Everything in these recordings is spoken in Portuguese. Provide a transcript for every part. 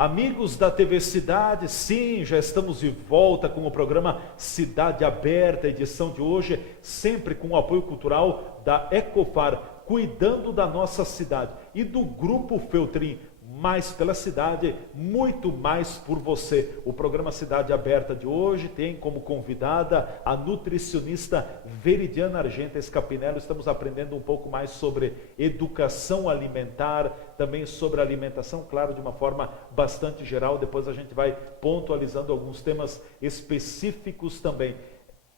Amigos da TV Cidade, sim, já estamos de volta com o programa Cidade Aberta, edição de hoje, sempre com o apoio cultural da Ecofar, cuidando da nossa cidade, e do Grupo Feltrin, mais pela cidade, muito mais por você. O programa Cidade Aberta de hoje tem como convidada a nutricionista Veridiana Argenta Escapinello. Estamos aprendendo um pouco mais sobre educação alimentar, também sobre alimentação, claro, de uma forma bastante geral. Depois a gente vai pontualizando alguns temas específicos também.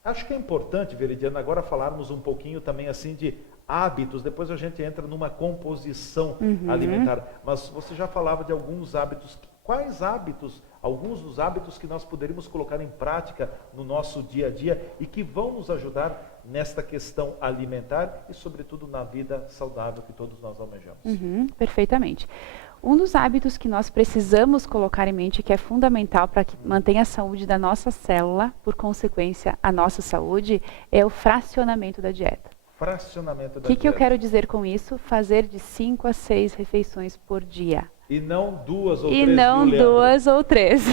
Acho que é importante, Veridiana, agora falarmos um pouquinho também assim de hábitos, depois a gente entra numa composição alimentar, mas você já falava de alguns hábitos. Quais hábitos, alguns dos hábitos que nós poderíamos colocar em prática no nosso dia a dia e que vão nos ajudar nesta questão alimentar e sobretudo na vida saudável que todos nós almejamos? Perfeitamente. Um dos hábitos que nós precisamos colocar em mente, que é fundamental para que mantenha a saúde da nossa célula, por consequência a nossa saúde, é o fracionamento da dieta. Fracionamento da dieta. O que eu quero dizer com isso? Fazer de 5 a 6 refeições por dia. E não 2 ou 3. E não 2 ou 3.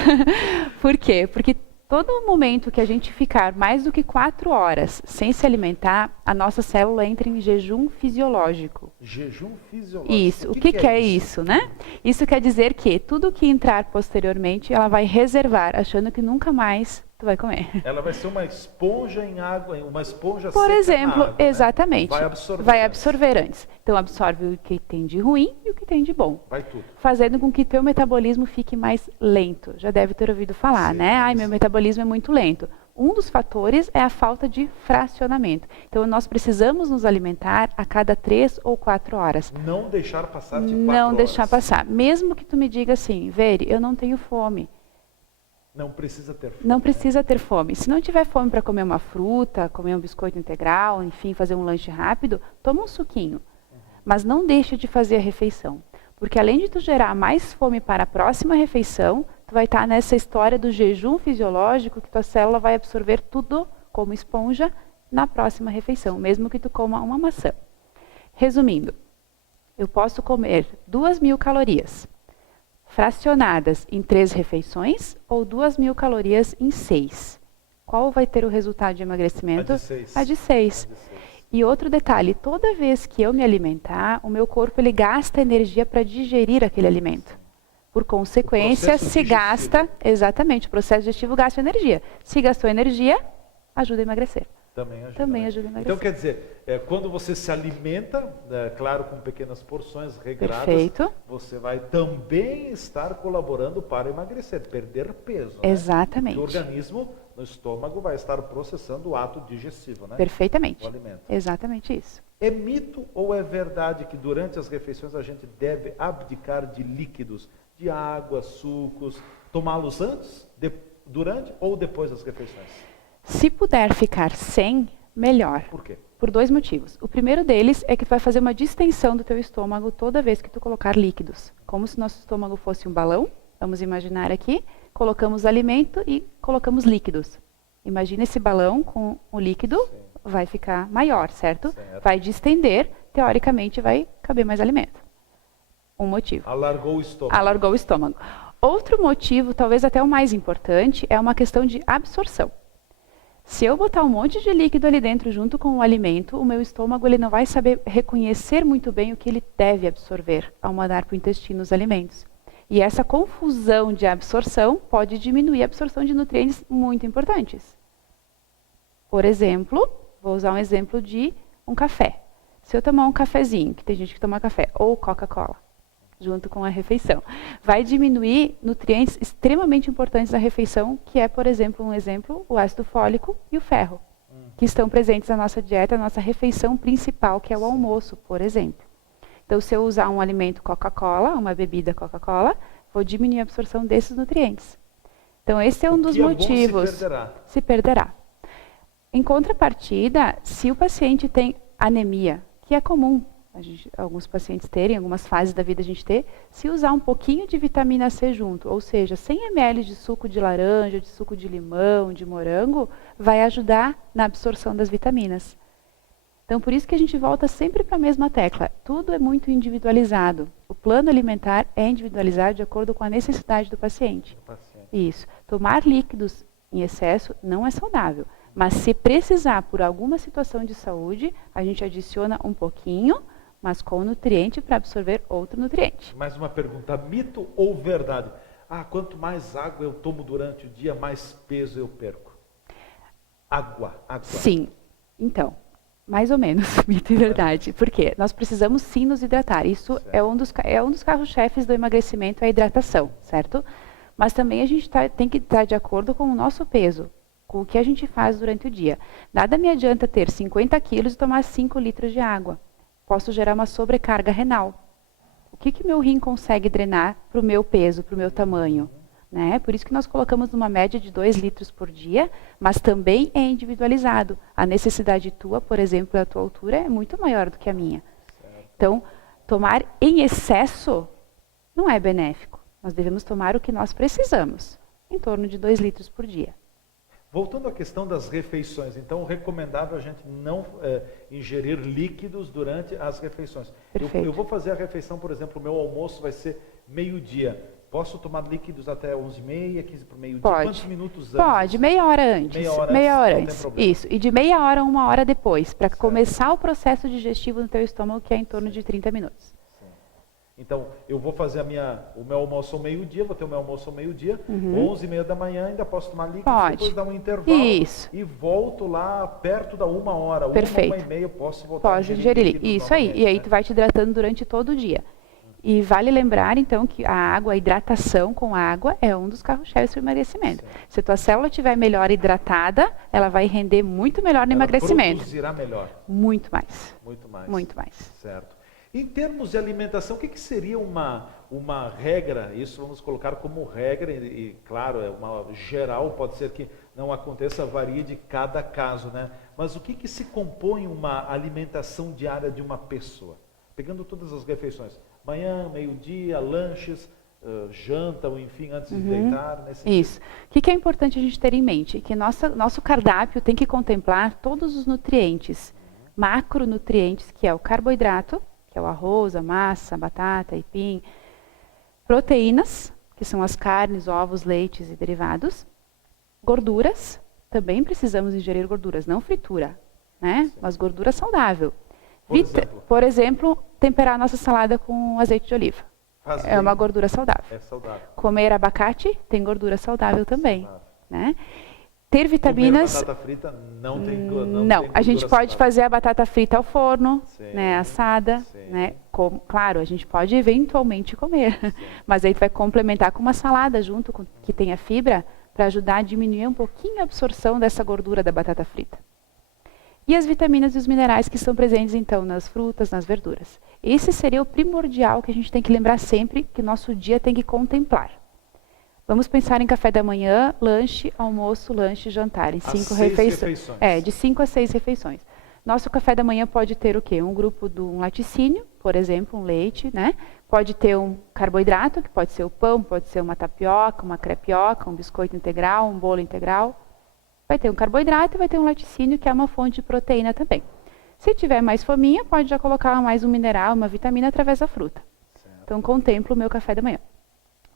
Por quê? Porque todo momento que a gente ficar mais do que 4 horas sem se alimentar, a nossa célula entra em jejum fisiológico. Jejum fisiológico? Isso. O que é isso, né? Isso quer dizer que tudo que entrar posteriormente, ela vai reservar, achando que nunca mais tu vai comer. Ela vai ser uma esponja em água, uma esponja por seca exemplo, na água, exatamente. Né? Vai absorver antes. Então absorve o que tem de ruim e o que tem de bom. Vai tudo. Fazendo com que teu metabolismo fique mais lento. Já deve ter ouvido falar, né? Ai, meu metabolismo é muito lento. Um dos fatores é a falta de fracionamento. Então nós precisamos nos alimentar a cada 3 ou 4 horas. Não deixar passar de 4 horas. Não deixar passar. Mesmo que tu me diga assim, Veri, eu não tenho fome. Não precisa ter fome. Não precisa ter fome. Se não tiver fome para comer uma fruta, comer um biscoito integral, enfim, fazer um lanche rápido, toma um suquinho. Mas não deixe de fazer a refeição. Porque além de tu gerar mais fome para a próxima refeição, tu vai estar nessa história do jejum fisiológico, que tua célula vai absorver tudo como esponja na próxima refeição, mesmo que tu coma uma maçã. Resumindo, eu posso comer 2.000 calorias fracionadas em 3 refeições ou 2.000 calorias em 6. Qual vai ter o resultado de emagrecimento? A de 6. A de 6. E outro detalhe, toda vez que eu me alimentar, o meu corpo ele gasta energia para digerir aquele alimento. Por consequência, se gasta, exatamente, o processo digestivo gasta energia. Se gastou energia, ajuda a emagrecer. Também ajuda, Também ajuda a emagrecer. Então, quer dizer, quando você se alimenta, claro, com pequenas porções regradas, perfeito, você vai também estar colaborando para emagrecer, perder peso. Exatamente. Né? O organismo, no estômago, vai estar processando o ato digestivo, né? Perfeitamente. O alimento. Exatamente isso. É mito ou é verdade que durante as refeições a gente deve abdicar de líquidos, de água, sucos, tomá-los antes, durante ou depois das refeições? Se puder ficar sem, melhor. Por quê? Por 2 motivos. O primeiro deles é que tu vai fazer uma distensão do teu estômago toda vez que tu colocar líquidos. Como se nosso estômago fosse um balão. Vamos imaginar aqui. Colocamos alimento e colocamos líquidos. Imagina esse balão com o líquido, vai ficar maior, certo? Vai distender, teoricamente vai caber mais alimento. Um motivo. Alargou o estômago. Alargou o estômago. Outro motivo, talvez até o mais importante, é uma questão de absorção. Se eu botar um monte de líquido ali dentro junto com o alimento, o meu estômago ele não vai saber reconhecer muito bem o que ele deve absorver ao mandar para o intestino os alimentos. E essa confusão de absorção pode diminuir a absorção de nutrientes muito importantes. Por exemplo, vou usar um exemplo de um café. Se eu tomar um cafezinho, que tem gente que toma café, ou Coca-Cola, junto com a refeição, vai diminuir nutrientes extremamente importantes da refeição, que é, por exemplo, o ácido fólico e o ferro, que estão presentes na nossa dieta, na nossa refeição principal, que é o almoço, por exemplo. Então, se eu usar um alimento Coca-Cola, uma bebida Coca-Cola, vou diminuir a absorção desses nutrientes. Então, esse é um dos motivos. Se perderá. Em contrapartida, se o paciente tem anemia, que é comum, alguns pacientes terem, algumas fases da vida a gente ter, se usar um pouquinho de vitamina C junto, ou seja, 100 ml de suco de laranja, de suco de limão, de morango, vai ajudar na absorção das vitaminas. Então, por isso que a gente volta sempre para a mesma tecla. Tudo é muito individualizado. O plano alimentar é individualizado de acordo com a necessidade do paciente. Isso. Tomar líquidos em excesso não é saudável. Mas se precisar por alguma situação de saúde, a gente adiciona um pouquinho, mas com nutriente para absorver outro nutriente. Mais uma pergunta, mito ou verdade? Quanto mais água eu tomo durante o dia, mais peso eu perco. Água. Sim. Então, mais ou menos, mito e verdade. Por quê? Nós precisamos sim nos hidratar. Isso é um dos carros-chefes do emagrecimento, é a hidratação, certo? Mas também a gente tem que estar de acordo com o nosso peso, com o que a gente faz durante o dia. Nada me adianta ter 50 quilos e tomar 5 litros de água. Posso gerar uma sobrecarga renal. O que meu rim consegue drenar para o meu peso, para o meu tamanho? Né? Por isso que nós colocamos uma média de 2 litros por dia, mas também é individualizado. A necessidade tua, por exemplo, da tua altura é muito maior do que a minha. Então, tomar em excesso não é benéfico. Nós devemos tomar o que nós precisamos, em torno de 2 litros por dia. Voltando à questão das refeições, então, recomendável a gente não ingerir líquidos durante as refeições. Eu vou fazer a refeição, por exemplo, o meu almoço vai ser meio-dia. Posso tomar líquidos até 11h30, 15 para o meio-dia? Pode. Quantos minutos antes? Pode, meia hora antes. Meia hora antes. Isso. E de meia hora a 1 hora depois, para começar o processo digestivo no teu estômago, que é em torno de 30 minutos. Então, eu vou fazer o meu almoço ao meio-dia, vou ter o meu almoço ao meio-dia, 11h30 da manhã, ainda posso tomar líquido, depois dar um intervalo e volto lá perto da 1 hora, Perfeito. 1h30, eu posso voltar a ingerir. Isso aí, e aí tu vai te hidratando durante todo o dia. E vale lembrar, então, que a hidratação com água é um dos carros-chefes do emagrecimento. Se a tua célula estiver melhor hidratada, ela vai render muito melhor no emagrecimento. Produzirá melhor. Muito mais. Muito mais. Certo. Em termos de alimentação, o que seria uma regra? Isso vamos colocar como regra, e claro, é uma geral, pode ser que não aconteça, varia de cada caso, né? Mas o que se compõe uma alimentação diária de uma pessoa? Pegando todas as refeições, manhã, meio-dia, lanches, janta, ou enfim, antes de deitar. Isso. O que é importante a gente ter em mente? Que nosso cardápio tem que contemplar todos os nutrientes, macronutrientes, que é o carboidrato, que é o arroz, a massa, a batata, aipim, proteínas, que são as carnes, ovos, leites e derivados, gorduras, também precisamos ingerir gorduras, não fritura, né? Mas gordura saudável. Por exemplo, temperar a nossa salada com azeite de oliva. É uma gordura saudável. É saudável. Comer abacate tem gordura saudável também, né? Ter vitaminas. Comer batata frita não tem Não, a gente pode fazer a batata frita ao forno, né, assada, né? Claro, a gente pode eventualmente comer, mas aí tu vai complementar com uma salada junto com que tenha fibra para ajudar a diminuir um pouquinho a absorção dessa gordura da batata frita. E as vitaminas e os minerais que estão presentes então nas frutas, nas verduras. Esse seria o primordial que a gente tem que lembrar sempre que nosso dia tem que contemplar. Vamos pensar em café da manhã, lanche, almoço, lanche, jantar, em 5 refeições. De 5 a 6 refeições. Nosso café da manhã pode ter o quê? Um grupo de um laticínio, por exemplo, um leite, né? Pode ter um carboidrato, que pode ser o pão, pode ser uma tapioca, uma crepioca, um biscoito integral, um bolo integral. Vai ter um carboidrato e vai ter um laticínio, que é uma fonte de proteína também. Se tiver mais fominha, pode já colocar mais um mineral, uma vitamina através da fruta. Então, contemplo o meu café da manhã.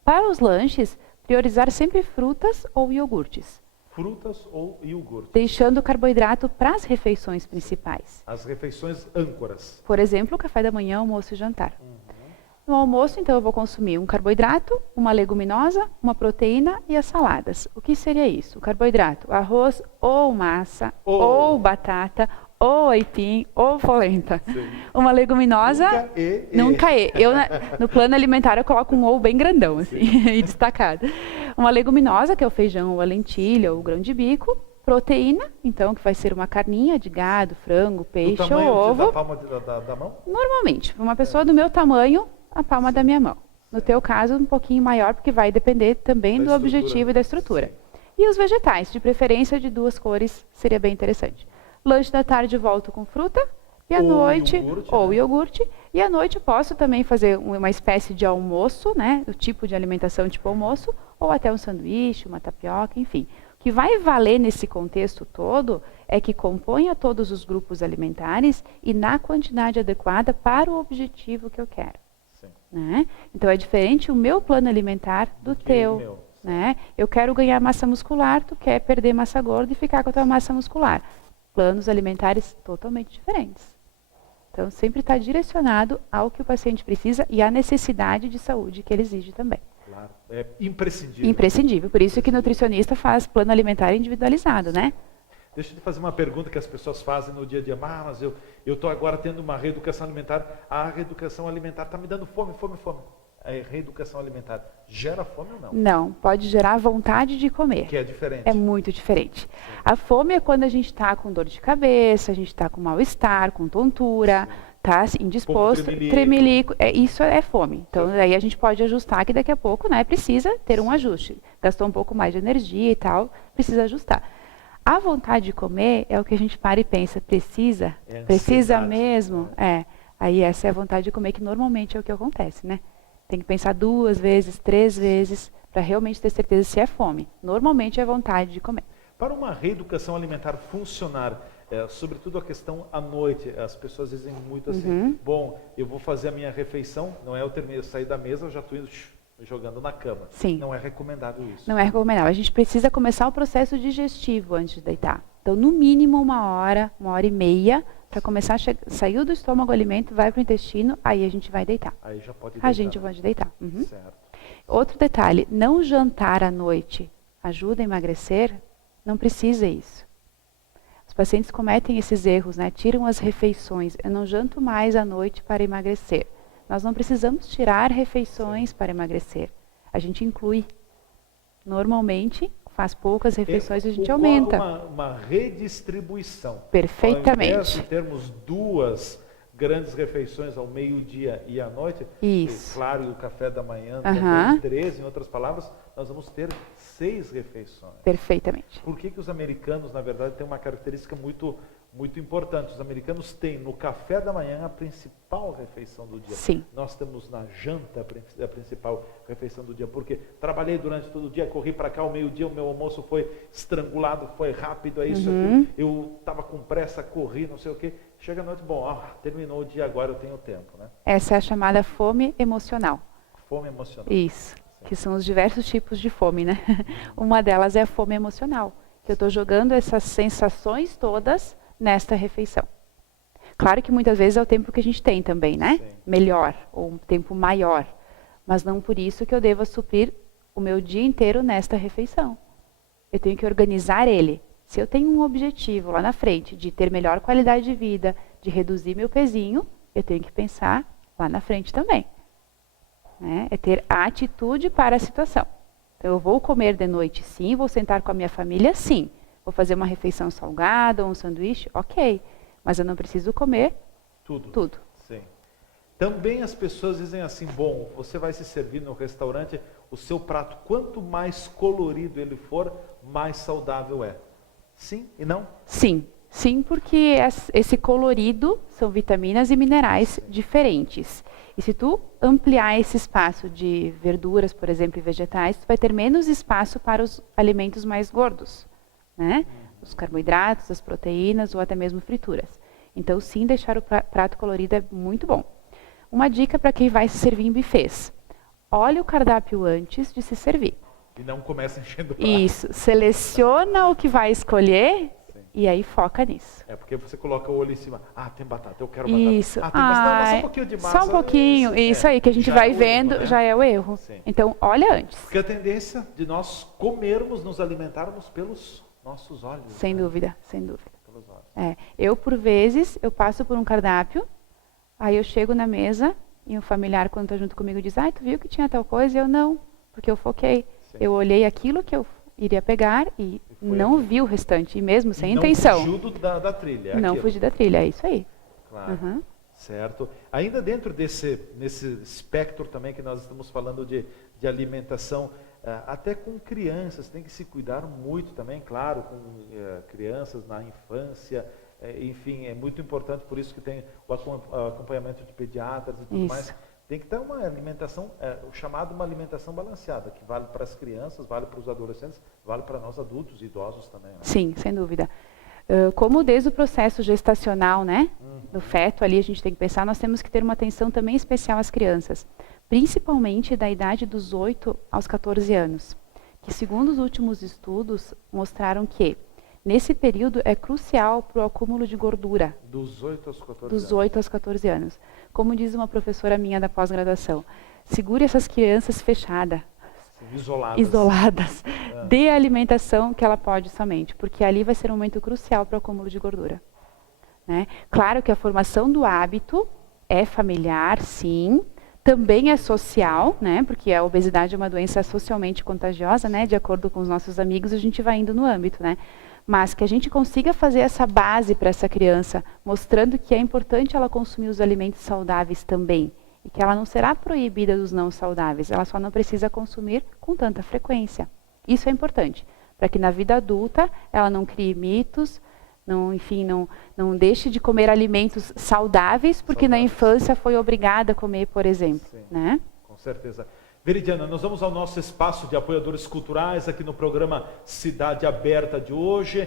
Para os lanches, priorizar sempre frutas ou iogurtes. Frutas ou iogurtes. Deixando o carboidrato para as refeições principais. As refeições âncoras. Por exemplo, o café da manhã, almoço e jantar. No almoço, então, eu vou consumir um carboidrato, uma leguminosa, uma proteína e as saladas. O que seria isso? O carboidrato, arroz ou massa, ou batata, ou aipim, ou polenta. Sim. Uma leguminosa... Nunca e. No plano alimentar eu coloco um ou bem grandão, assim, e destacado. Uma leguminosa, que é o feijão ou a lentilha ou o grão de bico. Proteína, então, que vai ser uma carninha de gado, frango, peixe ou ovo. Da palma da mão? Normalmente, para uma pessoa do meu tamanho, a palma da minha mão. No teu caso, um pouquinho maior, porque vai depender também do objetivo e da estrutura. E os vegetais, de preferência de 2 cores, seria bem interessante. Lanche da tarde volto com fruta, e à noite, iogurte. E à noite posso também fazer uma espécie de almoço, né? O tipo de alimentação tipo almoço, ou até um sanduíche, uma tapioca, enfim. O que vai valer nesse contexto todo é que componha todos os grupos alimentares e na quantidade adequada para o objetivo que eu quero. Né? Então é diferente o meu plano alimentar do teu. Né? Eu quero ganhar massa muscular, tu quer perder massa gorda e ficar com a tua massa muscular. Planos alimentares totalmente diferentes. Então sempre está direcionado ao que o paciente precisa e à necessidade de saúde que ele exige também. Claro, é imprescindível. Imprescindível, por isso que o nutricionista faz plano alimentar individualizado, né? Deixa eu te fazer uma pergunta que as pessoas fazem no dia a dia. Mas eu estou agora tendo uma reeducação alimentar. A reeducação alimentar está me dando fome. A reeducação alimentar gera fome ou não? Não, pode gerar vontade de comer. Que é diferente. É muito diferente. A fome é quando a gente está com dor de cabeça, a gente está com mal-estar, com tontura, está indisposto, tremelico. Isso é fome. Então, aí a gente pode ajustar que daqui a pouco, né, precisa ter um ajuste. Gastou um pouco mais de energia e tal, precisa ajustar. A vontade de comer é o que a gente para e pensa, precisa? Precisa mesmo? Aí essa é a vontade de comer, que normalmente é o que acontece, né? Tem que pensar 2 vezes, 3 vezes, para realmente ter certeza se é fome. Normalmente é vontade de comer. Para uma reeducação alimentar funcionar, sobretudo a questão à noite, as pessoas dizem muito assim, bom, eu vou fazer a minha refeição, não é eu sair da mesa, eu já estou indo jogando na cama. Sim. Não é recomendável isso. Não é recomendável. A gente precisa começar o processo digestivo antes de deitar. Então, no mínimo 1 hora e meia, para começar a saiu do estômago o alimento, vai para o intestino, aí a gente vai deitar. Aí já pode deitar. A gente pode deitar. Certo. Outro detalhe, não jantar à noite ajuda a emagrecer? Não precisa isso. Os pacientes cometem esses erros, né? Tiram as refeições. Eu não janto mais à noite para emagrecer. Nós não precisamos tirar refeições para emagrecer. A gente inclui. Normalmente, faz poucas refeições e a gente aumenta. Uma redistribuição. Perfeitamente. Ao invés de termos 2 grandes refeições ao meio-dia e à noite, isso. E, claro, e o café da manhã também, 3, em outras palavras, nós vamos ter 6 refeições. Perfeitamente. Por que os americanos, na verdade, têm uma característica muito importante? Os americanos têm no café da manhã a principal refeição do dia. Sim. Nós temos na janta a principal refeição do dia, porque trabalhei durante todo o dia, corri para cá ao meio-dia, o meu almoço foi estrangulado, foi rápido, é isso, aquilo. Eu estava com pressa, corri, não sei o quê. Chega a noite, bom, terminou o dia, agora eu tenho tempo, né? Essa é a chamada fome emocional. Fome emocional. Isso, que são os diversos tipos de fome, né? Uma delas é a fome emocional, que eu estou jogando essas sensações todas nesta refeição. Claro que muitas vezes é o tempo que a gente tem também, né? Sim. Melhor, ou um tempo maior. Mas não por isso que eu deva suprir o meu dia inteiro nesta refeição. Eu tenho que organizar ele. Se eu tenho um objetivo lá na frente de ter melhor qualidade de vida, de reduzir meu pezinho, eu tenho que pensar lá na frente também. Né? É ter a atitude para a situação. Então, eu vou comer de noite, sim. Vou sentar com a minha família, sim. Vou fazer uma refeição salgada ou um sanduíche, ok. Mas eu não preciso comer tudo. Sim. Também as pessoas dizem assim, bom, você vai se servir no restaurante, o seu prato, quanto mais colorido ele for, mais saudável é. Sim e não? Sim. Sim, porque esse colorido são vitaminas e minerais diferentes. E se tu ampliar esse espaço de verduras, por exemplo, e vegetais, tu vai ter menos espaço para os alimentos mais gordos. Né? Os carboidratos, as proteínas ou até mesmo frituras. Então, sim, deixar o prato colorido é muito bom. Uma dica para quem vai se servir em buffets. Olhe o cardápio antes de se servir. E não começa enchendo o prato. Isso. Seleciona o que vai escolher e aí foca nisso. É porque você coloca o olho em cima. Tem batata, eu quero isso. batata. Tem bastante, mas só um pouquinho de massa. Só um pouquinho. Isso aí que a gente vai vendo, né? Já é o erro. Sim. Então, olha antes. Porque a tendência de nós comermos, nos alimentarmos pelos nossos olhos. Sem dúvida, sem dúvida. Pelos olhos. Eu, por vezes, eu passo por um cardápio, aí eu chego na mesa e um familiar, quando está junto comigo, diz, tu viu que tinha tal coisa? E eu não, porque eu foquei. Sim. Eu olhei aquilo que eu iria pegar e não vi o restante, e mesmo sem intenção. Não fugiu da trilha. Não fugi da trilha, é isso aí. Claro, certo. Ainda dentro nesse espectro também que nós estamos falando de alimentação, até com crianças, tem que se cuidar muito também, claro, com crianças na infância, enfim, é muito importante, por isso que tem o acompanhamento de pediatras e tudo mais. tem que ter uma alimentação, o chamado uma alimentação balanceada, que vale para as crianças, vale para os adolescentes, vale para nós adultos e idosos também. Né? Sim, sem dúvida. Como desde o processo gestacional, né, do feto ali a gente tem que pensar, nós temos que ter uma atenção também especial às crianças, principalmente da idade dos 8 aos 14 anos, que segundo os últimos estudos mostraram que nesse período é crucial para o acúmulo de gordura. Dos 8 aos 14 Dos anos. 8 aos 14 anos. Como diz uma professora minha da pós-graduação, segure essas crianças fechadas. Isoladas. Dê a alimentação que ela pode somente, porque ali vai ser um momento crucial para o acúmulo de gordura. Né? Claro que a formação do hábito é familiar, sim, também é social, né? Porque a obesidade é uma doença socialmente contagiosa, né? De acordo com os nossos amigos, a gente vai indo no âmbito, né? Mas que a gente consiga fazer essa base para essa criança, mostrando que é importante ela consumir os alimentos saudáveis também, e que ela não será proibida dos não saudáveis, ela só não precisa consumir com tanta frequência. Isso é importante, para que na vida adulta ela não crie mitos, não deixe de comer alimentos saudáveis, porque na infância foi obrigada a comer, por exemplo. Sim, né? Com certeza. Veridiana, nós vamos ao nosso espaço de apoiadores culturais aqui no programa Cidade Aberta de hoje,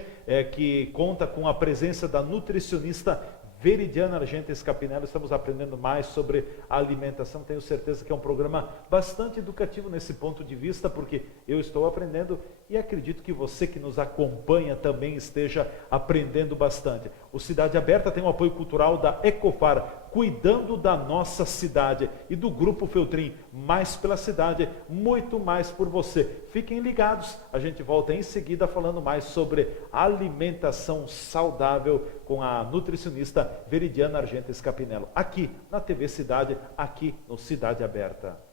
que conta com a presença da nutricionista Veridiana Argentes Capinello. Estamos aprendendo mais sobre a alimentação. Tenho certeza que é um programa bastante educativo nesse ponto de vista, porque eu estou aprendendo e acredito que você que nos acompanha também esteja aprendendo bastante. O Cidade Aberta tem o apoio cultural da Ecofar, cuidando da nossa cidade, e do Grupo Feltrin, mais pela cidade, muito mais por você. Fiquem ligados, a gente volta em seguida falando mais sobre alimentação saudável com a nutricionista Veridiana Argentes Capinello, aqui na TV Cidade, aqui no Cidade Aberta.